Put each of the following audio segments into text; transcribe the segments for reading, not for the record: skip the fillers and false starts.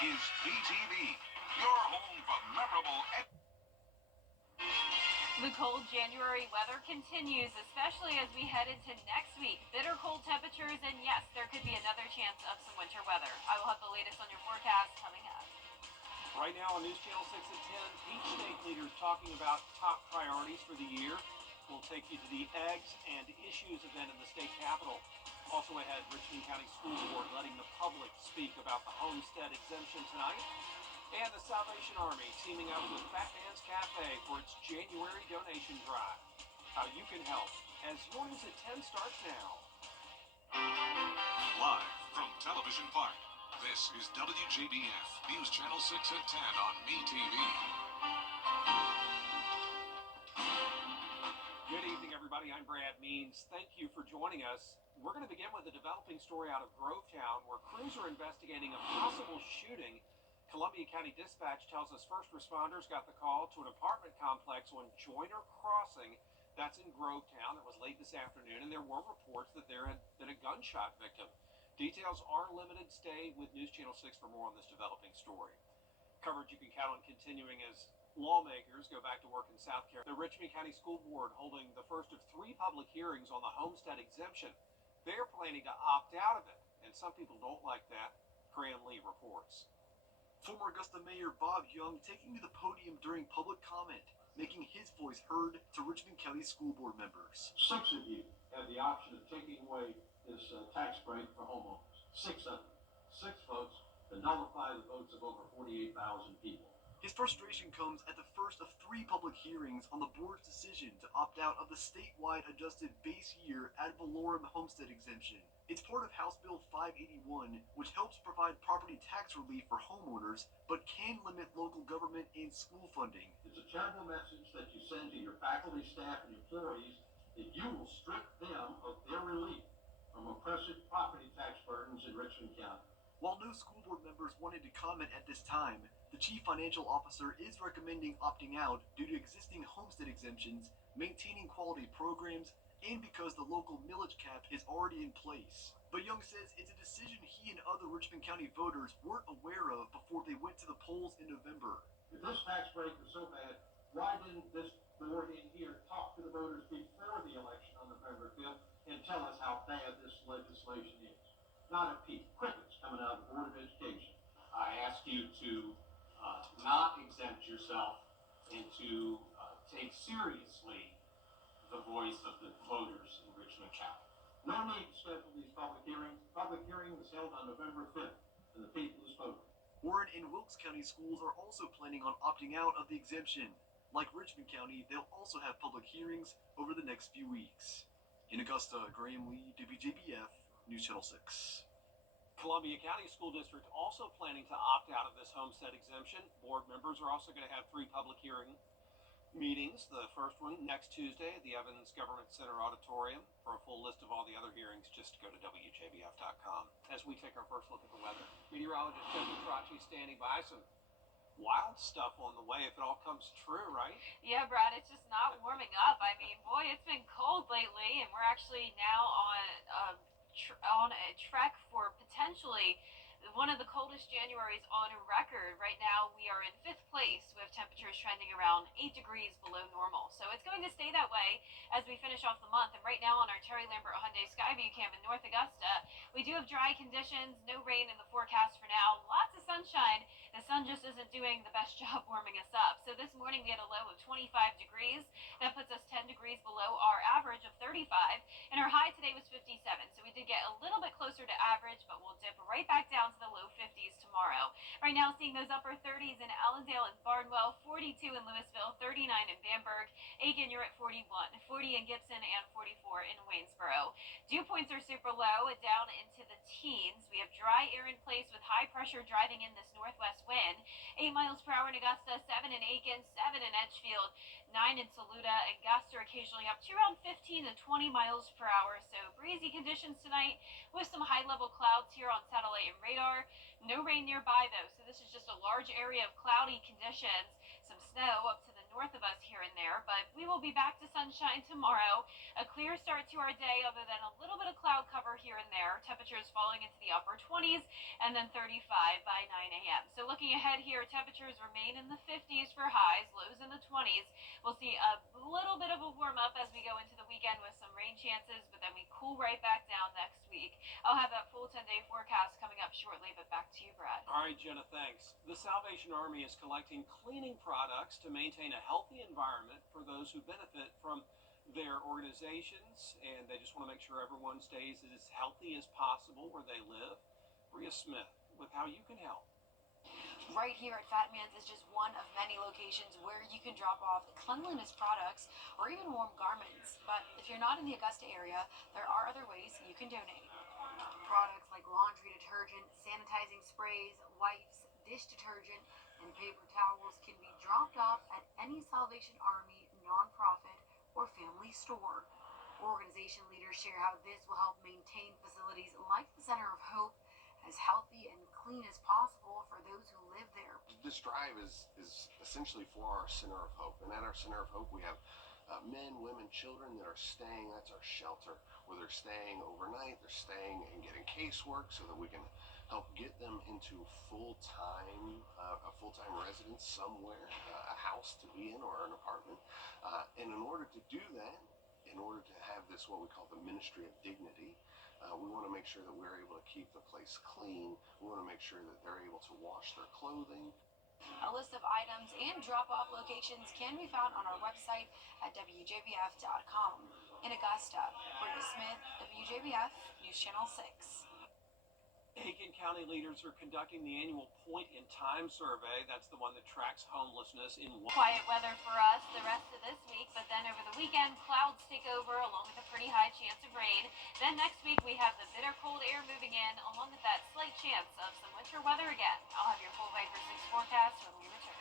is BTV, your home for memorable. The cold January weather continues, especially as we head into next week. Bitter cold temperatures, and yes, there could be another chance of some winter weather. I will have the latest on your forecast coming up. Right now on News Channel 6 at 10, each state leader is talking about top priorities for the year. We'll take you to the Eggs and Issues event in the state capitol. Also ahead, Richmond County School Board letting the public speak about the homestead exemption tonight. And the Salvation Army teaming up with Fat Man's Cafe for its January donation drive. How you can help as your News at 10 starts now. Live from Television Park, this is WJBF, News Channel 6 at 10 on MeTV. Good evening, everybody. I'm Brad Means. Thank you for joining us. We're going to begin with a developing story out of Grovetown where crews are investigating a possible shooting. Columbia County Dispatch tells us first responders got the call to an apartment complex on Joyner Crossing. That's in Grovetown. It was late this afternoon, and there were reports that there had been a gunshot victim. Details are limited. Stay with News Channel 6 for more on this developing story. Coverage you can count on continuing as lawmakers go back to work in South Carolina. The Richmond County School Board holding the first of 3 public hearings on the homestead exemption. They're planning to opt out of it, and some people don't like that. Graham Lee reports. Former Augusta Mayor Bob Young taking to the podium during public comment, making his voice heard to Richmond County School Board members. 6 of you have the option of taking away this tax break for homeowners. 6 of you. 6 votes to nullify the votes of over 48,000 people. His frustration comes at the first of 3 public hearings on the board's decision to opt out of the statewide adjusted base year ad valorem homestead exemption. It's part of House Bill 581, which helps provide property tax relief for homeowners, but can limit local government and school funding. It's a terrible message that you send to your faculty, staff, and employees that you will strip them of their relief from oppressive property tax burdens in Richmond County. While no school board members wanted to comment at this time, the chief financial officer is recommending opting out due to existing homestead exemptions, maintaining quality programs, and because the local millage cap is already in place. But Young says it's a decision he and other Richmond County voters weren't aware of before they went to the polls in November. If this tax break was so bad, why didn't this board in here talk to the voters before the election on November 5th and tell us how bad this legislation is? Not a peep. Crickets coming out of the Board of Education. I ask you to not exempt yourself and to take seriously the voice of the voters in Richmond County. No need to schedule these public hearings. Public hearing was held on November 5th, and the people have spoken. Warren and Wilkes County schools are also planning on opting out of the exemption. Like Richmond County, they'll also have public hearings over the next few weeks. In Augusta, Graham Lee, WJBF, News Channel 6. Columbia County School District also planning to opt out of this homestead exemption. Board members are also going to have 3 public hearing meetings. The first one next Tuesday at the Evans Government Center Auditorium. For a full list of all the other hearings, just go to WJBF.com. As we take our first look at the weather, meteorologist Joseph Tracci standing by. Some wild stuff on the way if it all comes true, right? Yeah, Brad, it's just not warming up. I mean, boy, it's been cold lately, and we're actually now on a trek for potentially one of the coldest Januaries on record. Right now, we are in 5th place with temperatures trending around 8 degrees below normal. So it's going to stay that way as we finish off the month. And right now on our Terry Lambert Hyundai Skyview Cam in North Augusta, we do have dry conditions, no rain in the forecast for now, lots of sunshine. The sun just isn't doing the best job warming us up. So this morning we had a low of 25 degrees. That puts us 10 degrees below our average of 35. And our high today was 57. So we did get a little bit closer to average, but we'll dip right back down to the low 50s tomorrow. Right now, seeing those upper 30s in Allendale and Barnwell, 42 in Louisville, 39 in Bamberg. Aiken, you're at 41, 40 in Gibson, and 44 in Waynesboro. Dew points are super low, down into the teens. We have dry air in place with high pressure driving in this northwest wind. 8 miles per hour in Augusta, 7 in Aiken, 7 in Edgefield, 9 in Saluda, and gusts are occasionally up to around 15 to 20 miles per hour. So breezy conditions tonight with some high-level clouds here on satellite and radar. No rain nearby, though, so this is just a large area of cloudy conditions. Some snow up to the north of us here and there, but we will be back to sunshine tomorrow. A clear start to our day, other than a little bit of cloud cover here and there. Temperatures falling into the upper 20s and then 35 by 9 a.m. So looking ahead here, temperatures remain in the 50s for highs, lows in the 20s. We'll see a little bit of a warm up as we go into the weekend with some rain chances, but then we cool right back down next week. I'll have that full 10-day forecast coming up shortly, but back to you, Brad. All right, Jenna, thanks. The Salvation Army is collecting cleaning products to maintain a healthy environment for those who benefit from their organizations, and they just want to make sure everyone stays as healthy as possible where they live. Bria Smith with how you can help. Right here at Fat Man's is just one of many locations where you can drop off cleanliness products or even warm garments. But if you're not in the Augusta area, there are other ways you can donate. Products like laundry detergent, sanitizing sprays, wipes, dish detergent, and paper towels can be dropped off at any Salvation Army nonprofit or family store. Organization leaders share how this will help maintain facilities like the Center of Hope as healthy and clean as possible for those who live there. This drive is essentially for our Center of Hope, and at our Center of Hope we have men, women, children that are staying. That's our shelter, where they're staying overnight, they're staying and getting casework so that we can help get them into a full-time residence somewhere, a house to be in or an apartment. And in order to do that, in order to have this, what we call the Ministry of Dignity, we want to make sure that we're able to keep the place clean. We want to make sure that they're able to wash their clothing. A list of items and drop-off locations can be found on our website at WJBF.com. In Augusta, Bria Smith, WJBF News Channel 6. Aiken County leaders are conducting the annual Point in Time survey. That's the one that tracks homelessness in Quiet weather for us the rest of this week, but then over the weekend, clouds take over along with a pretty high chance of rain. Then next week, we have the bitter cold air moving in, along with that slight chance of some winter weather again. I'll have your full Viper 6 forecast when we return.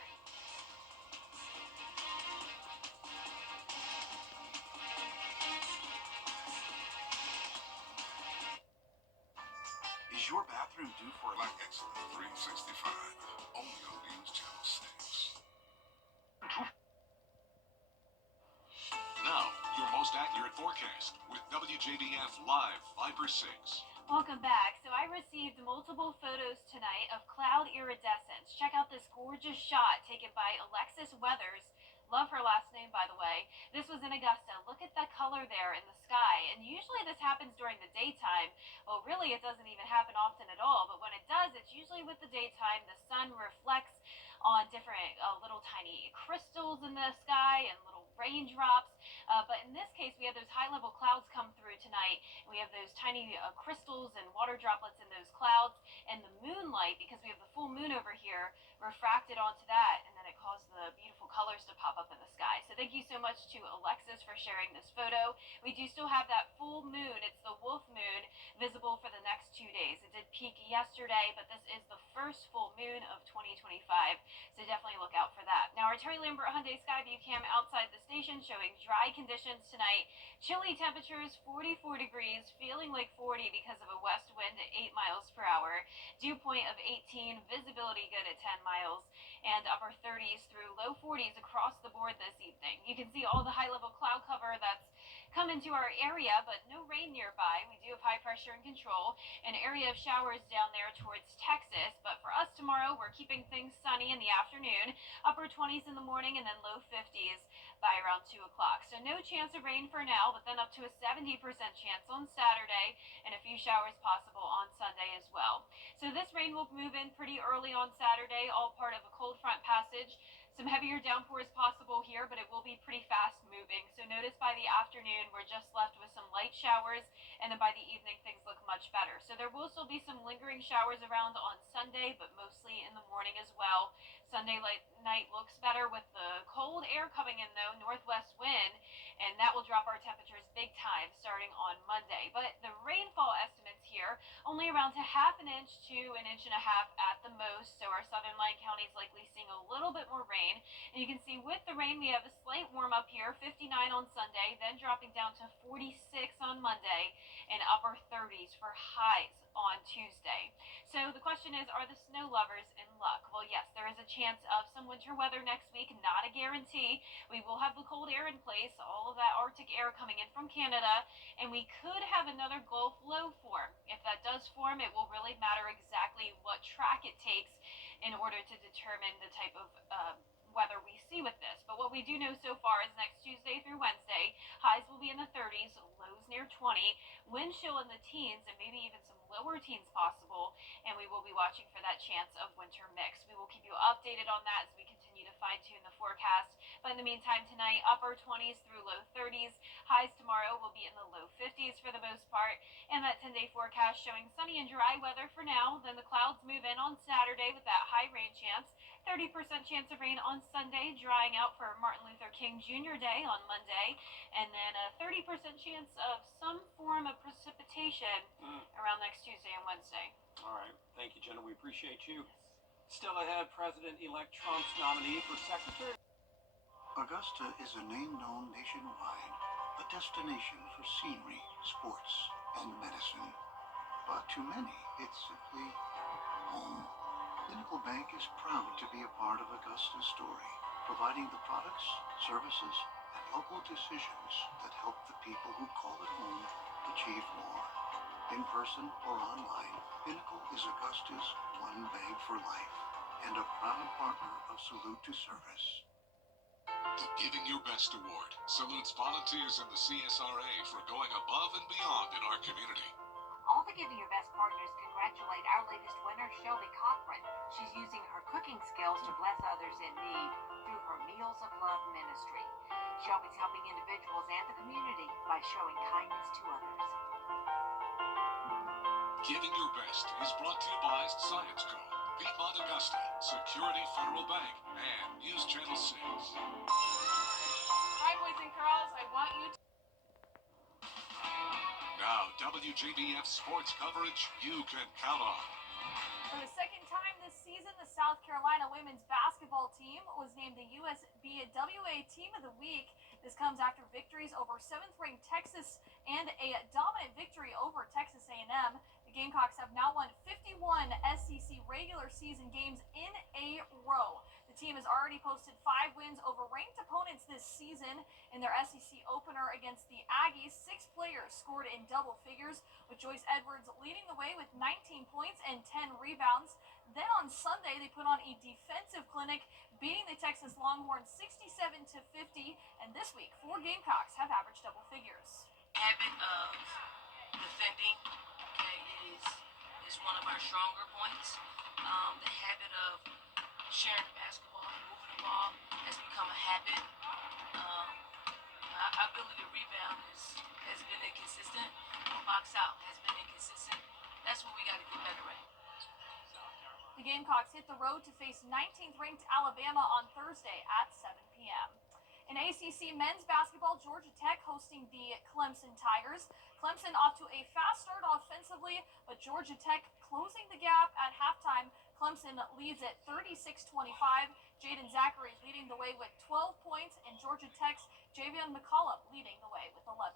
Is your bathroom due for like excellent 365? Only on News Channel 6. Now, your most accurate forecast with WJBF Live Viper 6. Welcome back. So I received multiple photos tonight of cloud iridescence. Check out this gorgeous shot taken by Alexis Weathers. Love her last name, by the way. This was in Augusta. Look at that color there in the sky. And usually this happens during the daytime. Well, really, it doesn't even happen often at all. But when it does, it's usually with the daytime. The sun reflects on different little tiny crystals in the sky and little raindrops. But in this case, we have those high-level clouds come through tonight. And we have those tiny crystals and water droplets in those clouds. And the moonlight, because we have the full moon over here, refracted onto that. And then it caused the beautiful colors to pop up in the sky. So thank you so much to Alexis for sharing this photo. We do still have that full moon. It's the wolf moon visible for the next 2 days. It did peak yesterday, but this is the first full moon of 2025. So definitely look out for that. Now, our Terry Lambert Hyundai Skyview cam outside the station showing dry conditions tonight. Chilly temperatures, 44 degrees, feeling like 40 because of a west wind at 8 miles per hour. Dew point of 18, visibility good at 10 miles, and upper 30s through low 40s across the board this evening. You can see all the high-level cloud cover that's come into our area, but no rain nearby. We do have high pressure and control, an area of showers down there towards Texas, but for us tomorrow, we're keeping things sunny in the afternoon, upper 20s in the morning, and then low 50s by around 2 o'clock. So no chance of rain for now, but then up to a 70% chance on Saturday, and a few showers possible on Sunday as well. So this rain will move in pretty early on Saturday, all part of a cold front passage. Some heavier downpours possible here, but it will be pretty fast moving. So notice by the afternoon, we're just left with some light showers, and then by the evening, things look much better. So there will still be some lingering showers around on Sunday, but mostly in the morning as well. Sunday night looks better with the cold air coming in, though, northwest wind, and that will drop our temperatures big time starting on Monday. But the rainfall estimates here, only around to ½ inch to 1.5 inches at the most. So our southern line counties likely seeing a little bit more rain. rain. And you can see with the rain, we have a slight warm up here, 59 on Sunday, then dropping down to 46 on Monday, and upper 30s for highs on Tuesday. So the question is, are the snow lovers in luck? Well, yes, there is a chance of some winter weather next week, not a guarantee. We will have the cold air in place, all of that Arctic air coming in from Canada, and we could have another Gulf low form. If that does form, it will really matter exactly what track it takes in order to determine the type of weather we see with this. But what we do know so far is next Tuesday through Wednesday, highs will be in the 30s, lows near 20, wind chill in the teens, and maybe even some lower teens possible, and we will be watching for that chance of winter mix. We will keep you updated on that as we continue to fine-tune the forecast. But in the meantime, tonight, upper 20s through low 30s. Highs tomorrow will be in the low 50s for the most part, and that 10-day forecast showing sunny and dry weather for now. Then the clouds move in on Saturday with that high rain chance. 30% chance of rain on Sunday, drying out for Martin Luther King Jr. Day on Monday, and then a 30% chance of some form of precipitation around next Tuesday and Wednesday. All right. Thank you, Jenna. We appreciate you. Still ahead, President-elect Trump's nominee for Secretary. Augusta is a name known nationwide, a destination for scenery, sports, and medicine. But to many, it's simply home. Pinnacle Bank is proud to be a part of Augusta's story, providing the products, services, and local decisions that help the people who call it home achieve more. In person or online, Pinnacle is Augusta's one bank for life and a proud partner of Salute to Service. The Giving Your Best Award salutes volunteers in the CSRA for going above and beyond in our community. All the Giving Your Best partners congratulate our latest winner, Shelby Cochran. She's using her cooking skills to bless others in need through her Meals of Love ministry. Shelby's helping individuals and the community by showing kindness to others. Giving Your Best is brought to you by Science Co., Piedmont Augusta, Security Federal Bank, and News Channel 6. Hi, boys and girls. I want you to... Now, WJBF sports coverage you can count on. For the second time this season, the South Carolina women's basketball team was named the USBWA Team of the Week. This comes after victories over 7th-ranked Texas and a dominant victory over Texas A&M. The Gamecocks have now won 51 SEC regular season games in a row. The team has already posted 5 wins over ranked opponents this season. In their SEC opener against the Aggies, 6 players scored in double figures, with Joyce Edwards leading the way with 19 points and 10 rebounds. Then on Sunday, they put on a defensive clinic, beating the Texas Longhorns 67-50. And this week, 4 Gamecocks have averaged double figures. Habit of defending, is one of our stronger points. The habit of sharing the basketball and moving the ball has become a habit. Our ability to rebound has been inconsistent. Box out has been inconsistent. That's what we got to get better at. The Gamecocks hit the road to face 19th-ranked Alabama on Thursday at 7 p.m. In ACC men's basketball, Georgia Tech hosting the Clemson Tigers. Clemson off to a fast start offensively, but Georgia Tech closing the gap at halftime. Clemson leads at 36-25. Jaden Zachary leading the way with 12 points, and Georgia Tech's Javion McCollum leading the way with 11.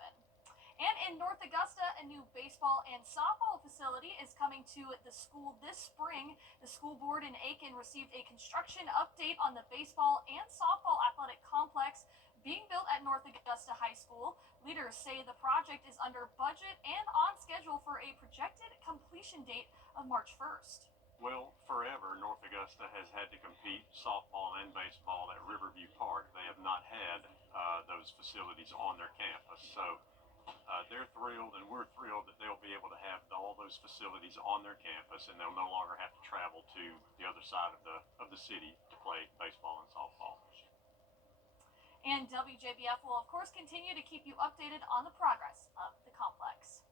And in North Augusta, a new baseball and softball facility is coming to the school this spring. The school board in Aiken received a construction update on the baseball and softball athletic complex being built at North Augusta High School. Leaders say the project is under budget and on schedule for a projected completion date of March 1st. Well, forever, North Augusta has had to compete softball and baseball at Riverview Park. They have not had those facilities on their campus. So they're thrilled, and we're thrilled that they'll be able to have all those facilities on their campus, and they'll no longer have to travel to the other side of the city to play baseball and softball. And WJBF will, of course, continue to keep you updated on the progress of the complex.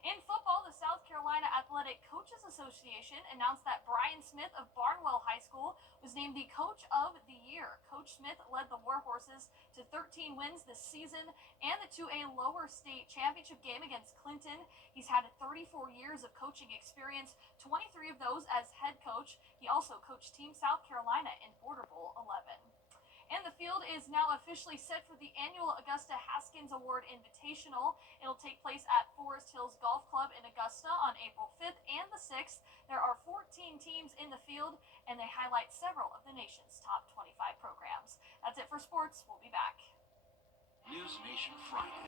In football, the South Carolina Athletic Coaches Association announced that Brian Smith of Barnwell High School was named the Coach of the Year. Coach Smith led the Warhorses to 13 wins this season and to a lower state championship game against Clinton. He's had 34 years of coaching experience, 23 of those as head coach. He also coached Team South Carolina in Border Bowl 11. the field is now officially set for the annual Augusta Haskins Award Invitational. It'll take place at Forest Hills Golf Club in Augusta on April 5th and the 6th. There are 14 teams in the field, and they highlight several of the nation's top 25 programs. That's it for sports. We'll be back. News Nation Friday.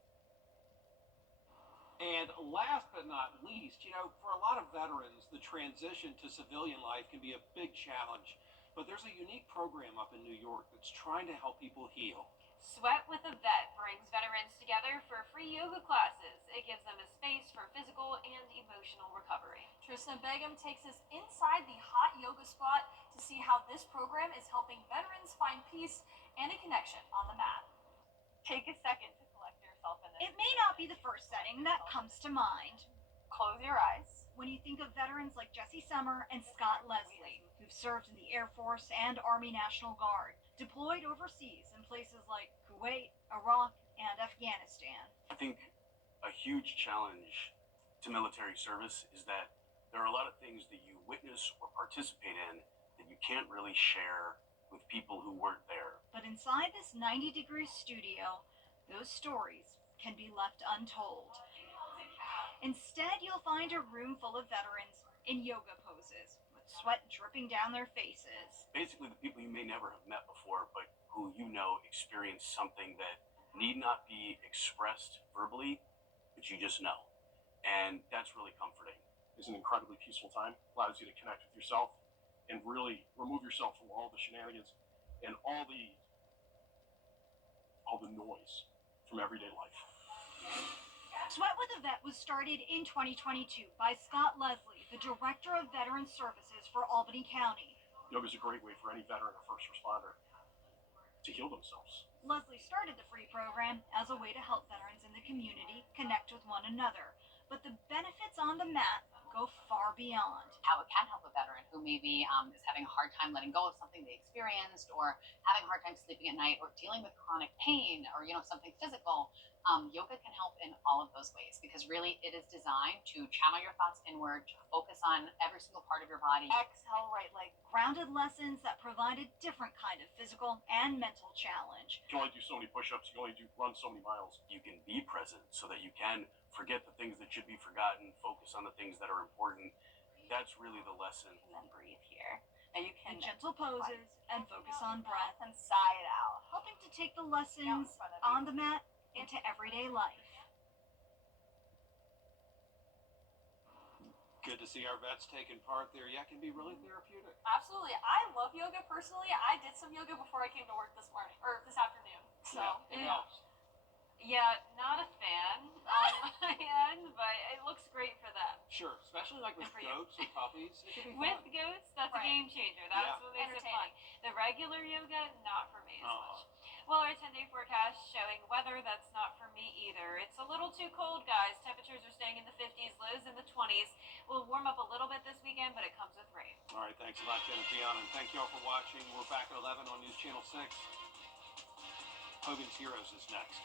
And last but not least, for a lot of veterans, the transition to civilian life can be a big challenge. But there's a unique program up in New York that's trying to help people heal. Sweat with a Vet brings veterans together for free yoga classes. It gives them a space for physical and emotional recovery. Tristan Begum takes us inside the hot yoga spot to see how this program is helping veterans find peace and a connection on the mat. Take a second to collect yourself in this. It may not be the first setting that comes to mind Close your eyes. when you think of veterans like Jesse Summer and Scott Leslie, who've served in the Air Force and Army National Guard, deployed overseas in places like Kuwait, Iraq, and Afghanistan. I think a huge challenge to military service is that there are a lot of things that you witness or participate in that you can't really share with people who weren't there. But inside this 90-degree studio, those stories can be left untold. Instead, you'll find a room full of veterans in yoga poses, with sweat dripping down their faces. Basically, the people you may never have met before, but who experience something that need not be expressed verbally, but you just know. And that's really comforting. It's an incredibly peaceful time, allows you to connect with yourself and really remove yourself from all the shenanigans and all the noise from everyday life. Sweat with a Vet was started in 2022 by Scott Leslie, the Director of Veteran Services for Albany County. Yoga is a great way for any veteran or first responder to heal themselves. Leslie started the free program as a way to help veterans in the community connect with one another. But the benefits on the mat go far beyond. How it can help a veteran who maybe is having a hard time letting go of something they experienced, or having a hard time sleeping at night, or dealing with chronic pain, or something physical. Yoga can help in all of those ways, because really it is designed to channel your thoughts inward, to focus on every single part of your body. Exhale, right leg. Grounded lessons that provide a different kind of physical and mental challenge. You can only do so many push-ups, you can only run so many miles. You can be present so that you can forget the things that should be forgotten, focus on the things that are important. That's really the lesson. And then breathe here. And you can In gentle poses and focus on breath, and sigh it out. helping to take the lessons on the mat into everyday life. Good to see our vets taking part there. Yeah, it can be really therapeutic. Absolutely. I love yoga personally. I did some yoga before I came to work this morning, or this afternoon. So, It helps. Yeah, not a fan on my end, but it looks great for them. Sure, especially like with Good for you. goats and puppies. It can be With fun. goats, that's a Right. game changer. That's Yeah. what makes it fun. The regular yoga, not for me as Oh. much. Well, our 10-day forecast showing weather that's not for me either. It's a little too cold, guys. Temperatures are staying in the 50s, lows in the 20s. We'll warm up a little bit this weekend, but it comes with rain. All right, thanks a lot, Jen and Gianna, and thank you all for watching. We're back at 11 on News Channel 6. Hogan's Heroes is next.